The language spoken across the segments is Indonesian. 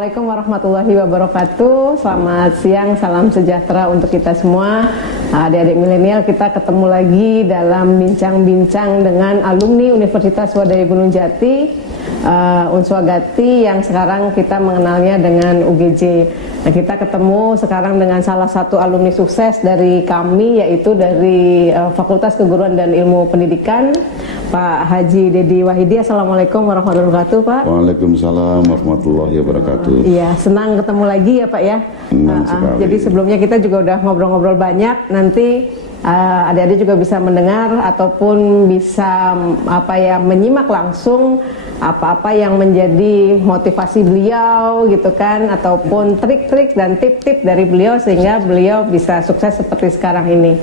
Assalamualaikum warahmatullahi wabarakatuh. Selamat siang, salam sejahtera untuk kita semua. Adik-adik milenial, kita ketemu lagi dalam bincang-bincang dengan alumni Universitas Swadaya Gunung Jati, Unswagati, yang sekarang kita mengenalnya dengan UGJ. Nah, kita ketemu sekarang dengan salah satu alumni sukses dari kami, yaitu dari Fakultas Keguruan dan Ilmu Pendidikan, Pak Haji Dedi Wahidi. Assalamualaikum warahmatullahi wabarakatuh, Pak. Waalaikumsalam warahmatullahi wabarakatuh. Iya, senang ketemu lagi ya, Pak ya. Senang sekali. Jadi sebelumnya kita juga udah ngobrol-ngobrol banyak. Nanti adik-adik juga bisa mendengar ataupun bisa menyimak langsung apa-apa yang menjadi motivasi beliau gitu kan, ataupun trik-trik dan tip-tip dari beliau sehingga beliau bisa sukses seperti sekarang ini.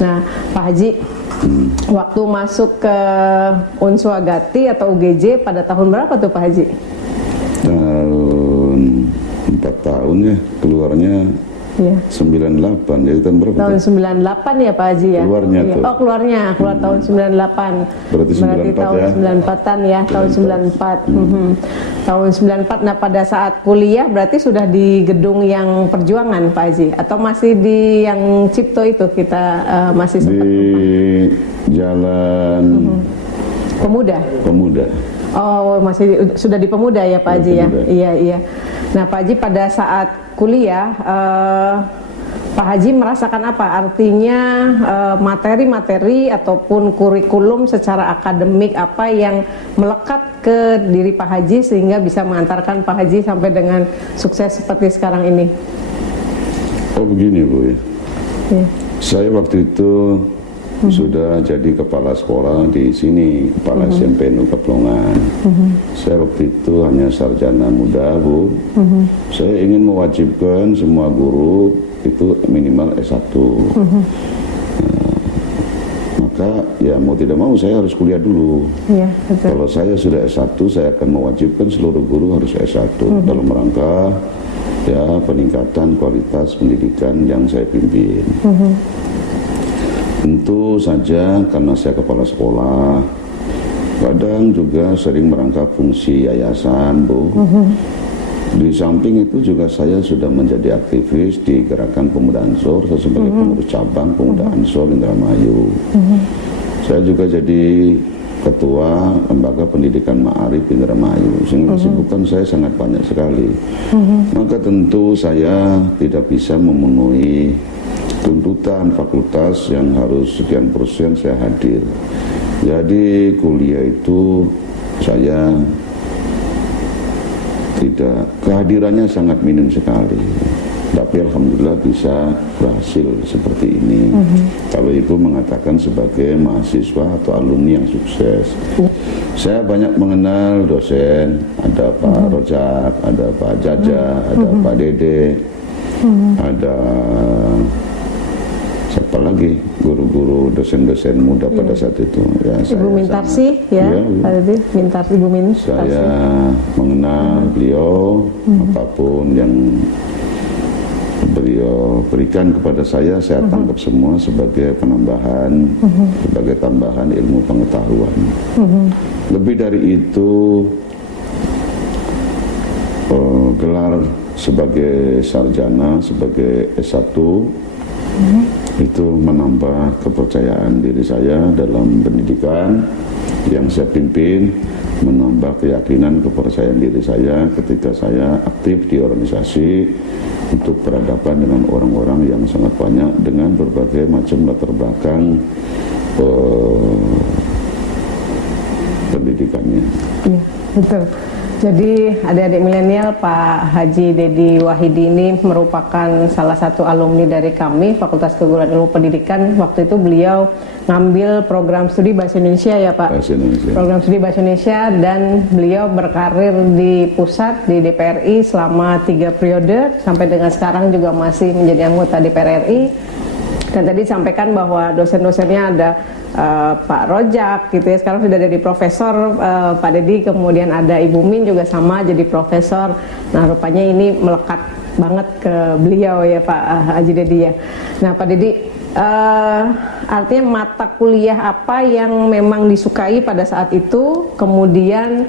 Nah, Pak Haji, waktu masuk ke Unswagati atau UGJ pada tahun berapa tuh Pak Haji? Tahun 4 tahun ya, keluarnya ya. 98, jadi tahun berapa? Tahun 98 ya Pak Haji ya? Keluarnya iya. tuh. Oh keluar tahun 98. Berarti 94 tahun ya? 94-an ya, tahun 94. Tahun 94, nah pada saat kuliah berarti sudah di gedung yang Perjuangan Pak Haji? Atau masih di yang Cipto itu kita masih sempat di Jalan Pemuda. Oh, sudah di Pemuda ya Pak Haji ya? Iya. Nah Pak Haji, pada saat kuliah Pak Haji merasakan apa? Artinya materi-materi ataupun kurikulum secara akademik apa yang melekat ke diri Pak Haji sehingga bisa mengantarkan Pak Haji sampai dengan sukses seperti sekarang ini? Oh begini Bu ya. Saya waktu itu sudah jadi kepala sekolah di sini, kepala SMP Peplongan. Saya waktu itu hanya sarjana muda Bu. Saya ingin mewajibkan semua guru itu minimal S1. Maka ya mau tidak mau saya harus kuliah dulu. Iya, betul. Kalau saya sudah S1, saya akan mewajibkan seluruh guru harus S1 dalam rangka ya peningkatan kualitas pendidikan yang saya pimpin. Tentu saja karena saya kepala sekolah, kadang juga sering merangkap fungsi yayasan Bu. Di samping itu juga saya sudah menjadi aktivis di Gerakan Pemuda Ansor, saya sebagai pengurus cabang Pemuda Ansor Indramayu. Saya juga jadi ketua Lembaga Pendidikan Ma'arif Indramayu, sehingga kesibukan saya sangat banyak sekali. Maka tentu saya tidak bisa memenuhi tuntutan fakultas yang harus sekian persen saya hadir. Jadi kuliah itu saya tidak, kehadirannya sangat minim sekali. Tapi alhamdulillah bisa berhasil seperti ini. Kalau Ibu mengatakan sebagai mahasiswa atau alumni yang sukses. Saya banyak mengenal dosen, ada Pak Rojak, ada Pak Jaja, ada Pak Dede, ada siapa lagi guru-guru dosen-dosen muda pada saat itu ya. Ibu Mintarsi ya, tadi Ibu Mintarsi. Saya mengenal beliau, apapun yang beliau berikan kepada saya tangkap semua sebagai penambahan, sebagai tambahan ilmu pengetahuan. Lebih dari itu, gelar sebagai sarjana, sebagai S1 itu menambah kepercayaan diri saya dalam pendidikan yang saya pimpin, menambah keyakinan kepercayaan diri saya ketika saya aktif di organisasi untuk berhadapan dengan orang-orang yang sangat banyak dengan berbagai macam latar belakang pendidikannya. Iya, betul. Jadi adik-adik milenial, Pak Haji Dedi Wahidi ini merupakan salah satu alumni dari kami, Fakultas Keguruan Ilmu Pendidikan. Waktu itu beliau ngambil program studi Bahasa Indonesia ya Pak? Bahasa Indonesia. Program studi Bahasa Indonesia, dan beliau berkarir di pusat, di DPR RI selama 3 periode, sampai dengan sekarang juga masih menjadi anggota DPR RI. Dan tadi disampaikan bahwa dosen-dosennya ada Pak Rojak gitu ya, sekarang sudah jadi profesor, Pak Dedi, kemudian ada Ibu Min juga sama jadi profesor. Nah rupanya ini melekat banget ke beliau ya Pak Haji Dedi ya. Nah Pak Dedi, artinya mata kuliah apa yang memang disukai pada saat itu, kemudian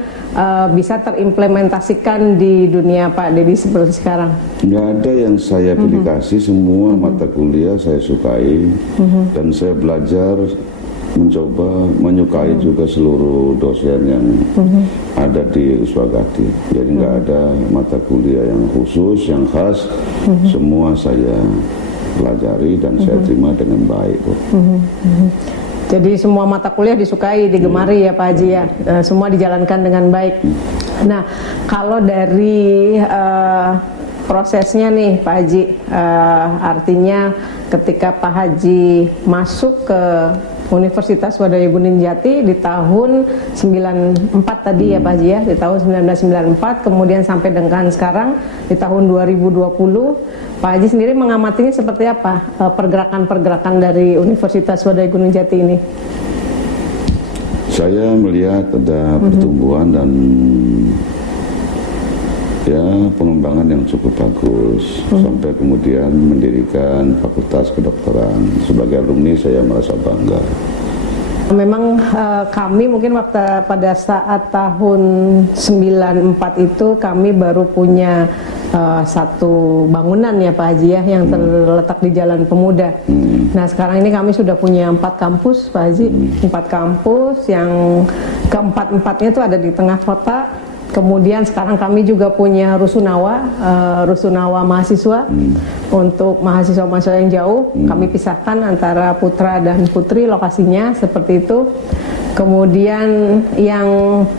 bisa terimplementasikan di dunia Pak Dedi seperti sekarang? Nggak ada yang saya pilih kasih, semua mata kuliah saya sukai, dan saya belajar mencoba menyukai juga seluruh dosen yang ada di Uswagati. Jadi nggak ada mata kuliah yang khusus, yang khas, semua saya pelajari dan saya terima dengan baik. Jadi semua mata kuliah disukai, digemari ya Pak Haji ya, semua dijalankan dengan baik. Nah, kalau dari prosesnya nih Pak Haji, artinya ketika Pak Haji masuk ke Universitas Wadaya Gunung Jati di tahun 94 tadi ya Pak Haji ya, di tahun 1994, kemudian sampai dengan sekarang di tahun 2020, Pak Haji sendiri mengamatinya seperti apa pergerakan-pergerakan dari Universitas Wadaya Gunung Jati ini? Saya melihat ada pertumbuhan dan ya pengembangan yang cukup bagus, sampai kemudian mendirikan Fakultas Kedokteran. Sebagai alumni saya merasa bangga. Memang kami mungkin pada saat tahun 94 itu kami baru punya satu bangunan ya Pak Haji ya, yang terletak di Jalan Pemuda. Nah sekarang ini kami sudah punya 4 kampus Pak Haji, 4 kampus yang keempat-empatnya itu ada di tengah kota. Kemudian sekarang kami juga punya rusunawa mahasiswa. Untuk mahasiswa-mahasiswa yang jauh kami pisahkan antara putra dan putri lokasinya seperti itu. Kemudian yang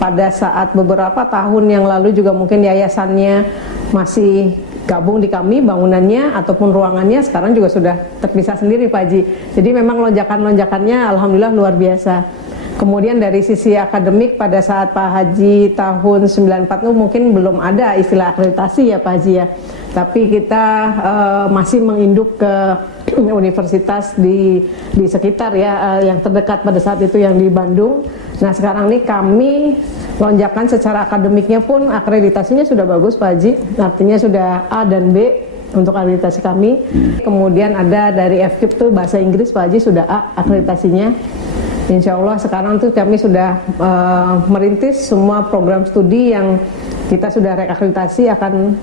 pada saat beberapa tahun yang lalu juga mungkin yayasannya masih gabung di kami, bangunannya ataupun ruangannya sekarang juga sudah terpisah sendiri Pak Haji. Jadi memang lonjakan-lonjakannya alhamdulillah luar biasa. Kemudian dari sisi akademik pada saat Pak Haji tahun 94 itu mungkin belum ada istilah akreditasi ya Pak Haji ya. Tapi kita masih menginduk ke universitas di sekitar ya, yang terdekat pada saat itu yang di Bandung. Nah sekarang ini kami lonjakan secara akademiknya pun akreditasinya sudah bagus Pak Haji. Artinya sudah A dan B untuk akreditasi kami. Kemudian ada dari FKIP tuh bahasa Inggris Pak Haji sudah A akreditasinya. Insya Allah sekarang tuh kami sudah merintis semua program studi yang kita sudah reakreditasi akan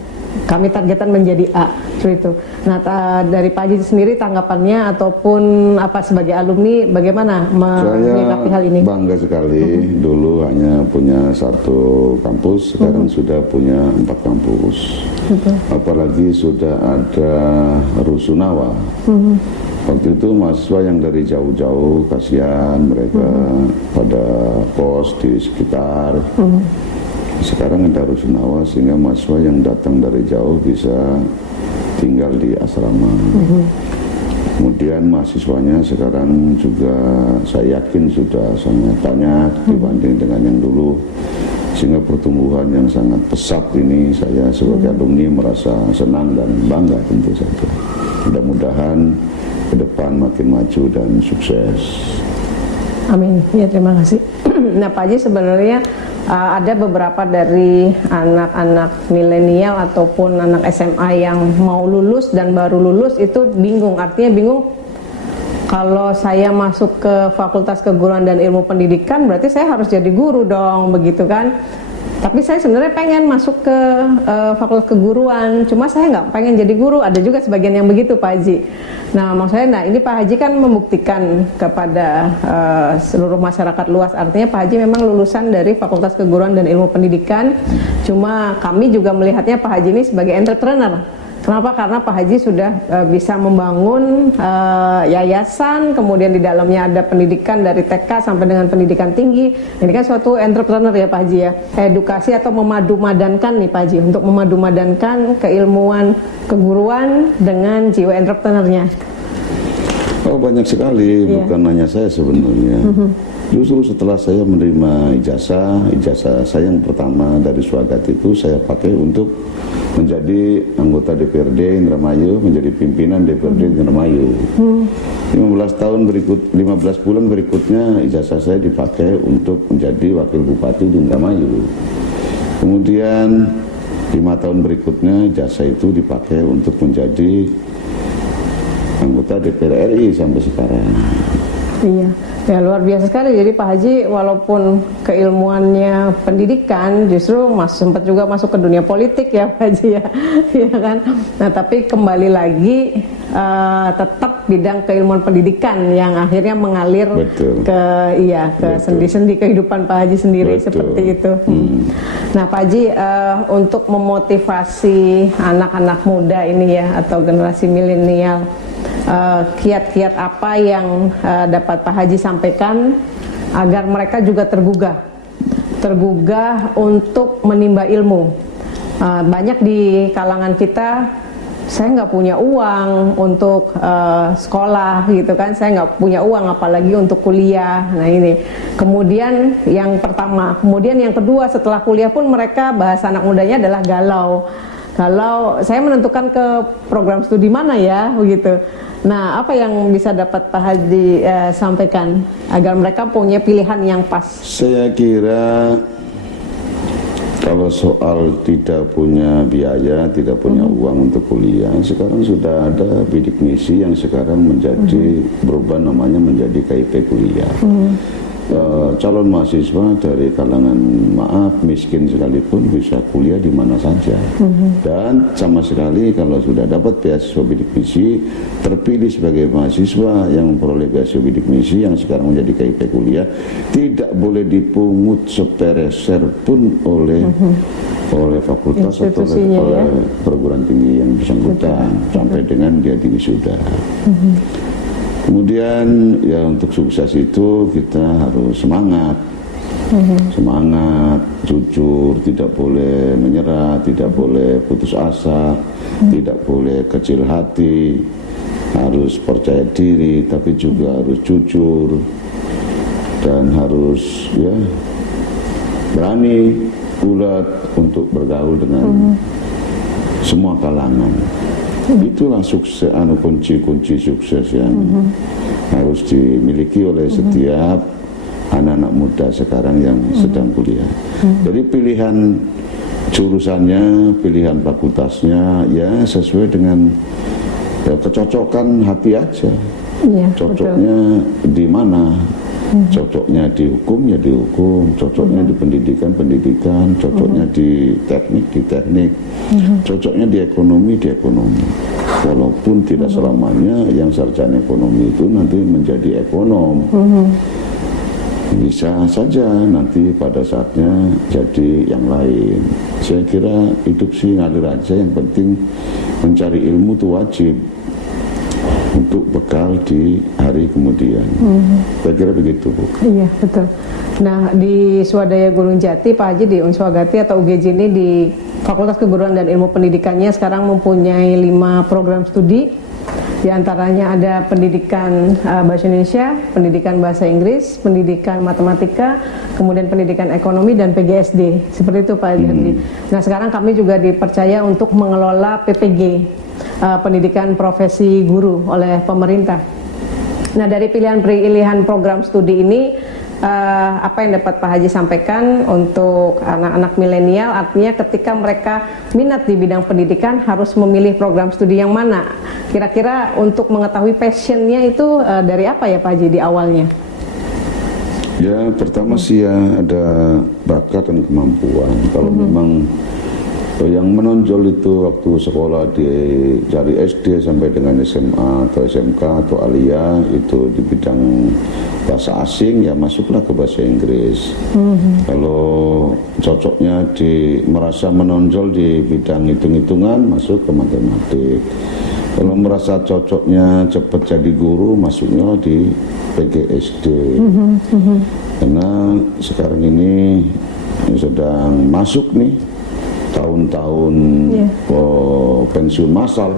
kami targetkan menjadi A, itu. Nah dari Pak Haji sendiri tanggapannya ataupun apa sebagai alumni bagaimana menyikapi hal ini? Saya bangga sekali, dulu hanya punya 1 kampus, sekarang sudah punya 4 kampus. Apalagi sudah ada rusunawa. Waktu itu mahasiswa yang dari jauh-jauh, kasihan mereka pada kos di sekitar. Sekarang ada rusunawa sehingga mahasiswa yang datang dari jauh bisa tinggal di asrama. Kemudian mahasiswanya sekarang juga saya yakin sudah sangat banyak dibanding dengan yang dulu. Sehingga pertumbuhan yang sangat pesat ini saya sebagai alumni merasa senang dan bangga tentu saja. Mudah-mudahan ke depan makin maju dan sukses. Amin. Ya terima kasih. Nah Pak Haji sebenarnya ada beberapa dari anak-anak milenial ataupun anak SMA yang mau lulus dan baru lulus itu bingung. Artinya bingung, kalau saya masuk ke Fakultas Keguruan dan Ilmu Pendidikan berarti saya harus jadi guru dong, begitu kan? Tapi saya sebenarnya pengen masuk ke Fakultas Keguruan, cuma saya nggak pengen jadi guru. Ada juga sebagian yang begitu Pak Haji. Nah maksudnya, ini Pak Haji kan membuktikan kepada seluruh masyarakat luas. Artinya Pak Haji memang lulusan dari Fakultas Keguruan dan Ilmu Pendidikan. Cuma kami juga melihatnya Pak Haji ini sebagai entrepreneur. Kenapa? Karena Pak Haji sudah bisa membangun yayasan, kemudian di dalamnya ada pendidikan dari TK sampai dengan pendidikan tinggi. Ini kan suatu entrepreneur ya Pak Haji ya. Edukasi atau memadu-madankan nih Pak Haji, untuk memadu-madankan keilmuan keguruan dengan jiwa entrepreneurnya. Oh banyak sekali, bukan hanya saya sebenarnya. Justru setelah saya menerima ijazah saya yang pertama dari Uswagati itu saya pakai untuk menjadi anggota DPRD Indramayu, menjadi pimpinan DPRD Indramayu. 15 bulan berikutnya ijazah saya dipakai untuk menjadi wakil bupati di Indramayu. Kemudian 5 tahun berikutnya ijazah itu dipakai untuk menjadi anggota DPR RI sampai sekarang. Iya, ya luar biasa sekali. Jadi Pak Haji walaupun keilmuannya pendidikan, justru sempat juga masuk ke dunia politik ya Pak Haji ya, ya kan. Nah tapi kembali lagi tetap bidang keilmuan pendidikan yang akhirnya mengalir Betul. ke sendi-sendi kehidupan Pak Haji sendiri. Betul. Seperti itu. Nah Pak Haji untuk memotivasi anak-anak muda ini ya atau generasi milenial, kiat-kiat apa yang dapat Pak Haji sampaikan agar mereka juga tergugah untuk menimba ilmu. Banyak di kalangan kita, saya nggak punya uang untuk sekolah gitu kan, saya nggak punya uang apalagi untuk kuliah. Nah ini kemudian yang pertama, kemudian yang kedua, setelah kuliah pun mereka, bahasa anak mudanya adalah galau. Kalau saya menentukan ke program studi mana ya begitu. Nah, apa yang bisa dapat Pak Haji sampaikan agar mereka punya pilihan yang pas? Saya kira kalau soal tidak punya biaya, tidak punya uang untuk kuliah, sekarang sudah ada bidik misi yang sekarang menjadi berubah namanya menjadi KIP kuliah. Calon mahasiswa dari kalangan miskin sekalipun bisa kuliah di mana saja. Dan sama sekali kalau sudah dapat beasiswa bidik misi, terpilih sebagai mahasiswa yang memperoleh beasiswa bidik misi yang sekarang menjadi KIP kuliah, tidak boleh dipungut sepeser pun oleh fakultas atau oleh perguruan tinggi yang bersangkutan sampai dengan dia diwisuda. Kemudian ya untuk sukses itu kita harus semangat, jujur, tidak boleh menyerah, tidak boleh putus asa, tidak boleh kecil hati, harus percaya diri, tapi juga harus jujur dan harus ya berani, ulet untuk bergaul dengan semua kalangan. Itulah sukses, kunci-kunci sukses yang harus dimiliki oleh setiap anak-anak muda sekarang yang sedang kuliah. Jadi pilihan jurusannya, pilihan fakultasnya ya sesuai dengan kecocokan hati aja. Ya, cocoknya di mana? Cocoknya di hukum ya di hukum, cocoknya di pendidikan, cocoknya di teknik, cocoknya di ekonomi. Walaupun tidak selamanya yang sarjana ekonomi itu nanti menjadi ekonom. Bisa saja nanti pada saatnya jadi yang lain. Saya kira hidup sih ngalir aja, yang penting mencari ilmu itu wajib untuk bekal di hari kemudian. Saya kira begitu, Bu. Iya, betul. Nah, di Swadaya Gunung Jati, Pak Haji, di Unswagati atau UGJ ini di Fakultas Keguruan dan Ilmu Pendidikannya sekarang mempunyai 5 program studi. Di antaranya ada pendidikan bahasa Indonesia, pendidikan bahasa Inggris, pendidikan matematika, kemudian pendidikan ekonomi dan PGSD. Seperti itu Pak Haji. Nah, sekarang kami juga dipercaya untuk mengelola PPG, pendidikan profesi guru oleh pemerintah. Nah, dari pilihan program studi ini, apa yang dapat Pak Haji sampaikan untuk anak-anak milenial, artinya ketika mereka minat di bidang pendidikan harus memilih program studi yang mana? Kira-kira untuk mengetahui passionnya itu dari apa ya Pak Haji di awalnya? Ya, pertama sih ya ada bakat dan kemampuan. Kalau memang yang menonjol itu waktu sekolah dari SD sampai dengan SMA atau SMK atau Alia itu di bidang bahasa asing, ya masuklah ke bahasa Inggris. Kalau cocoknya merasa menonjol di bidang hitung-hitungan, masuk ke matematik. Kalau merasa cocoknya cepat jadi guru, masuknya di PGSD. Karena sekarang ini sedang masuk nih tahun-tahun pensiun massal.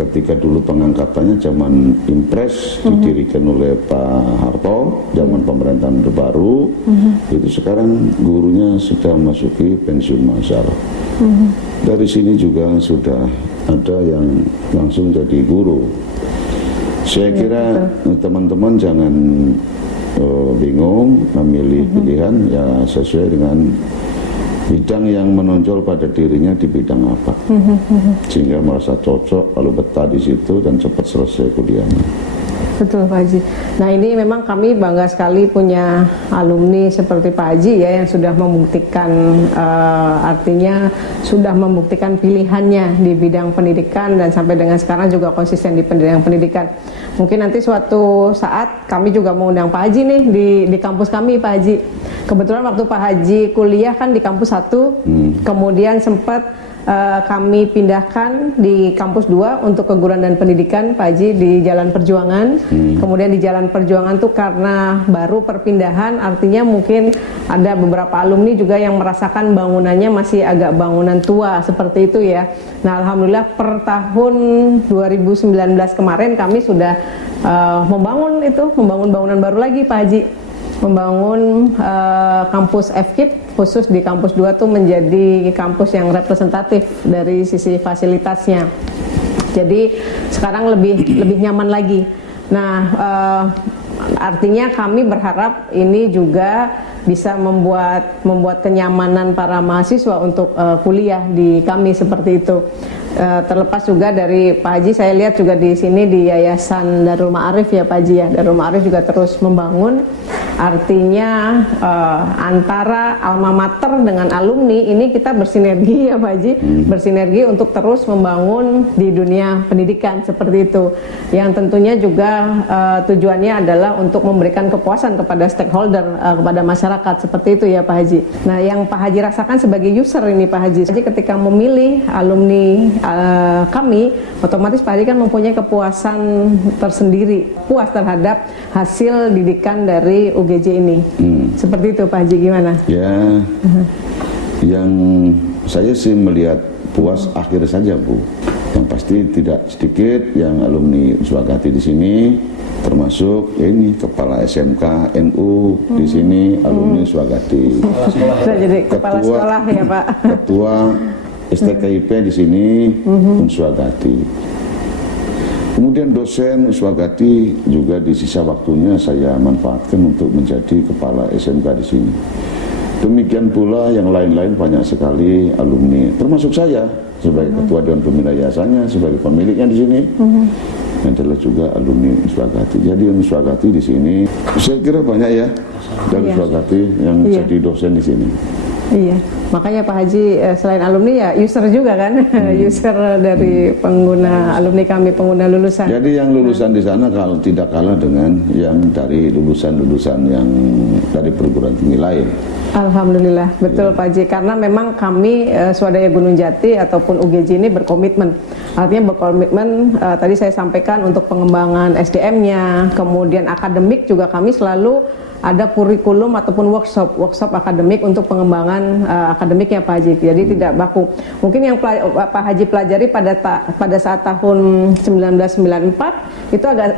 Ketika dulu pengangkatannya zaman impres didirikan oleh Pak Harto, zaman pemerintahan Orde Baru, itu sekarang gurunya sudah masuki pensiun massal. Dari sini juga sudah ada yang langsung jadi guru. Saya kira teman-teman jangan bingung memilih pilihan, ya sesuai dengan bidang yang menonjol pada dirinya di bidang apa, sehingga merasa cocok lalu betah di situ dan cepat selesai kuliahnya. Betul Pak Haji. Nah ini memang kami bangga sekali punya alumni seperti Pak Haji ya yang sudah membuktikan artinya sudah membuktikan pilihannya di bidang pendidikan dan sampai dengan sekarang juga konsisten di bidang pendidikan. Mungkin nanti suatu saat kami juga mau undang Pak Haji nih di kampus kami Pak Haji. Kebetulan waktu Pak Haji kuliah kan di kampus 1, kemudian sempat kami pindahkan di kampus 2 untuk keguruan dan pendidikan Pak Haji di Jalan Perjuangan. Kemudian di Jalan Perjuangan tuh karena baru perpindahan, artinya mungkin ada beberapa alumni juga yang merasakan bangunannya masih agak bangunan tua seperti itu ya. Nah alhamdulillah per tahun 2019 kemarin kami sudah membangun bangunan baru lagi Pak Haji, membangun kampus FKIP khusus di kampus 2 tuh menjadi kampus yang representatif dari sisi fasilitasnya. Jadi sekarang lebih nyaman lagi. Nah, artinya kami berharap ini juga bisa membuat kenyamanan para mahasiswa untuk kuliah di kami seperti itu. Terlepas juga dari Pak Haji, saya lihat juga di sini di Yayasan Darul Ma'arif ya Pak Haji ya. Darul Ma'arif juga terus membangun. Artinya antara alma mater dengan alumni ini kita bersinergi ya Pak Haji, bersinergi untuk terus membangun di dunia pendidikan seperti itu. Yang tentunya juga tujuannya adalah untuk memberikan kepuasan kepada stakeholder, kepada masyarakat seperti itu ya Pak Haji. Nah yang Pak Haji rasakan sebagai user ini Pak Haji, jadi ketika memilih alumni kami, otomatis Pak Haji kan mempunyai kepuasan tersendiri, puas terhadap hasil didikan dari UGJ ini. Seperti itu Pak Haji, gimana? Ya, yang saya sih melihat puas akhir saja Bu. Yang pasti tidak sedikit yang alumni Uswagati di sini, termasuk ini kepala SMK NU di sini alumni Uswagati. Jadi kepala sekolah ya Pak. Ketua STKIP di sini Uswagati. Kemudian dosen Uswagati juga di sisa waktunya saya manfaatkan untuk menjadi kepala SMK di sini. Demikian pula yang lain-lain banyak sekali alumni, termasuk saya sebagai ketua dewan pembina yayasannya, sebagai pemiliknya di sini, adalah juga alumni Uswagati. Jadi Uswagati di sini, saya kira banyak ya dari Uswagati yang jadi dosen di sini. Iya, makanya Pak Haji selain alumni ya user juga kan, user dari pengguna alumni kami, pengguna lulusan. Jadi yang lulusan di sana kalau tidak kalah dengan yang dari lulusan-lulusan yang dari perguruan tinggi lain. Alhamdulillah, betul Pak Haji, karena memang kami Swadaya Gunung Jati ataupun UGJ ini berkomitmen. Artinya berkomitmen, tadi saya sampaikan untuk pengembangan SDM-nya, kemudian akademik juga kami selalu ada kurikulum ataupun workshop akademik untuk pengembangan akademiknya Pak Haji. Jadi tidak baku. Mungkin yang Pak Haji pelajari pada saat tahun 1994 itu agak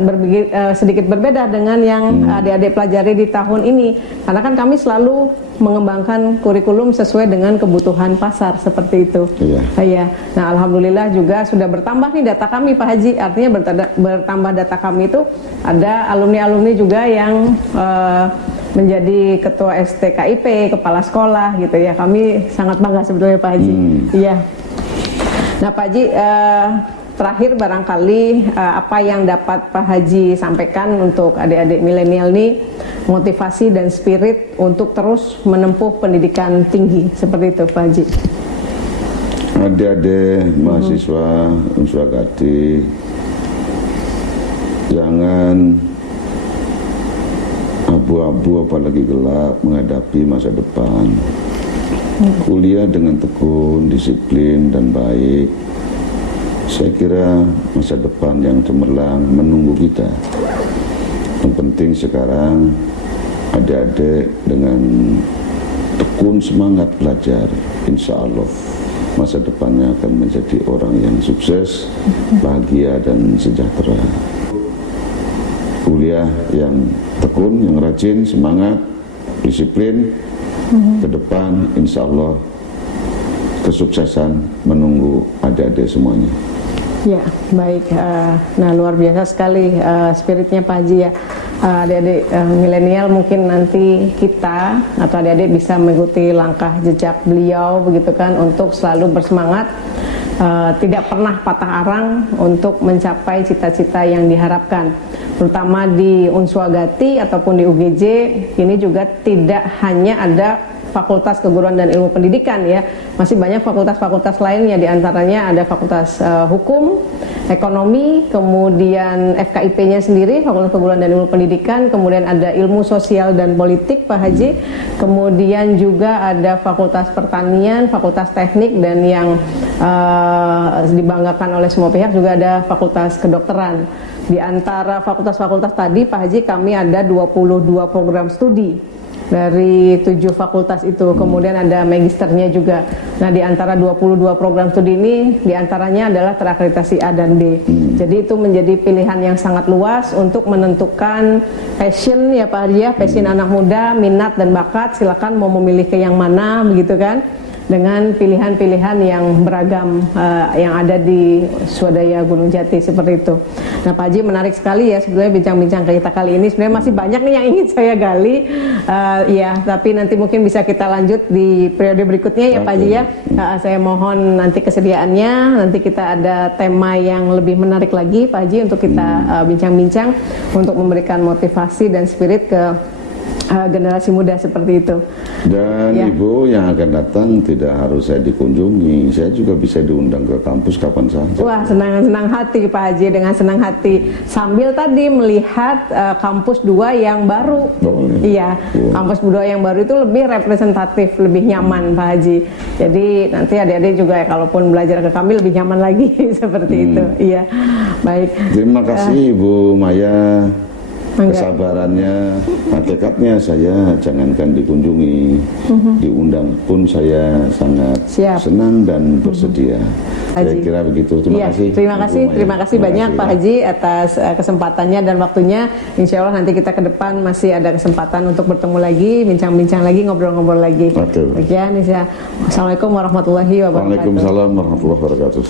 sedikit berbeda dengan yang adik-adik pelajari di tahun ini. Karena kan kami selalu mengembangkan kurikulum sesuai dengan kebutuhan pasar seperti itu. Iya. Nah, alhamdulillah juga sudah bertambah nih data kami Pak Haji. Artinya bertambah data kami itu ada alumni-alumni juga yang menjadi ketua STKIP, kepala sekolah gitu ya. Kami sangat bangga sebetulnya Pak Haji. Iya. Nah Pak Haji, terakhir barangkali apa yang dapat Pak Haji sampaikan untuk adik-adik milenial ini, motivasi dan spirit untuk terus menempuh pendidikan tinggi seperti itu Pak Haji. Adik-adik mahasiswa Uswagati, jangan abu-abu apalagi gelap menghadapi masa depan. Kuliah dengan tekun, disiplin dan baik. Saya kira masa depan yang cemerlang menunggu kita. Yang penting sekarang adik-adik dengan tekun semangat belajar, insya Allah masa depannya akan menjadi orang yang sukses, bahagia dan sejahtera. Kuliah yang tekun, yang rajin, semangat, disiplin, ke depan insya Allah kesuksesan menunggu adik-adik semuanya. Ya, baik. Nah, luar biasa sekali spiritnya Pak Haji ya. adik-adik milenial mungkin nanti kita atau adik-adik bisa mengikuti langkah jejak beliau begitu kan, untuk selalu bersemangat, tidak pernah patah arang untuk mencapai cita-cita yang diharapkan, terutama di Unswagati ataupun di UGJ. Ini juga tidak hanya ada Fakultas Keguruan dan Ilmu Pendidikan ya, masih banyak fakultas-fakultas lainnya, diantaranya ada Fakultas Hukum, Ekonomi, kemudian FKIP-nya sendiri, Fakultas Keguruan dan Ilmu Pendidikan, kemudian ada Ilmu Sosial dan Politik Pak Haji, kemudian juga ada Fakultas Pertanian, Fakultas Teknik, dan yang dibanggakan oleh semua pihak juga ada Fakultas Kedokteran. Di antara fakultas-fakultas tadi Pak Haji, kami ada 22 program studi dari 7 fakultas itu, kemudian ada magisternya juga. Nah, di antara 22 program studi ini, diantaranya adalah terakreditasi A dan B. Jadi itu menjadi pilihan yang sangat luas untuk menentukan passion ya Pak Haji ya, passion anak muda, minat dan bakat, silakan mau memilih ke yang mana begitu kan, dengan pilihan-pilihan yang beragam yang ada di Swadaya Gunung Jati seperti itu. Nah Pak Haji, menarik sekali ya sebenarnya bincang-bincang kita kali ini. Sebenarnya masih banyak nih yang ingin saya gali, ya, tapi nanti mungkin bisa kita lanjut di periode berikutnya ya Pak Haji ya. Saya mohon nanti kesediaannya, nanti kita ada tema yang lebih menarik lagi Pak Haji untuk kita bincang-bincang, untuk memberikan motivasi dan spirit ke generasi muda seperti itu. Dan ya. Ibu yang akan datang tidak harus saya dikunjungi, saya juga bisa diundang ke kampus kapan saja. Wah, senang hati Pak Haji, dengan senang hati sambil tadi melihat kampus 2 yang baru. Iya, kampus 2 yang baru itu lebih representatif, lebih nyaman Pak Haji. Jadi nanti adik-adik juga ya, kalaupun belajar ke kami lebih nyaman lagi seperti itu. Iya, baik. Terima kasih Ibu Maya. Kesabarannya, tekadnya saya jangankan dikunjungi, diundang pun saya sangat senang dan bersedia. Saya kira begitu. Terima kasih banyak Pak Haji atas kesempatannya dan waktunya. Insya Allah nanti kita ke depan masih ada kesempatan untuk bertemu lagi, bincang-bincang lagi, ngobrol-ngobrol lagi. Betul. Assalamualaikum warahmatullahi wabarakatuh. Waalaikumsalam warahmatullahi wabarakatuh.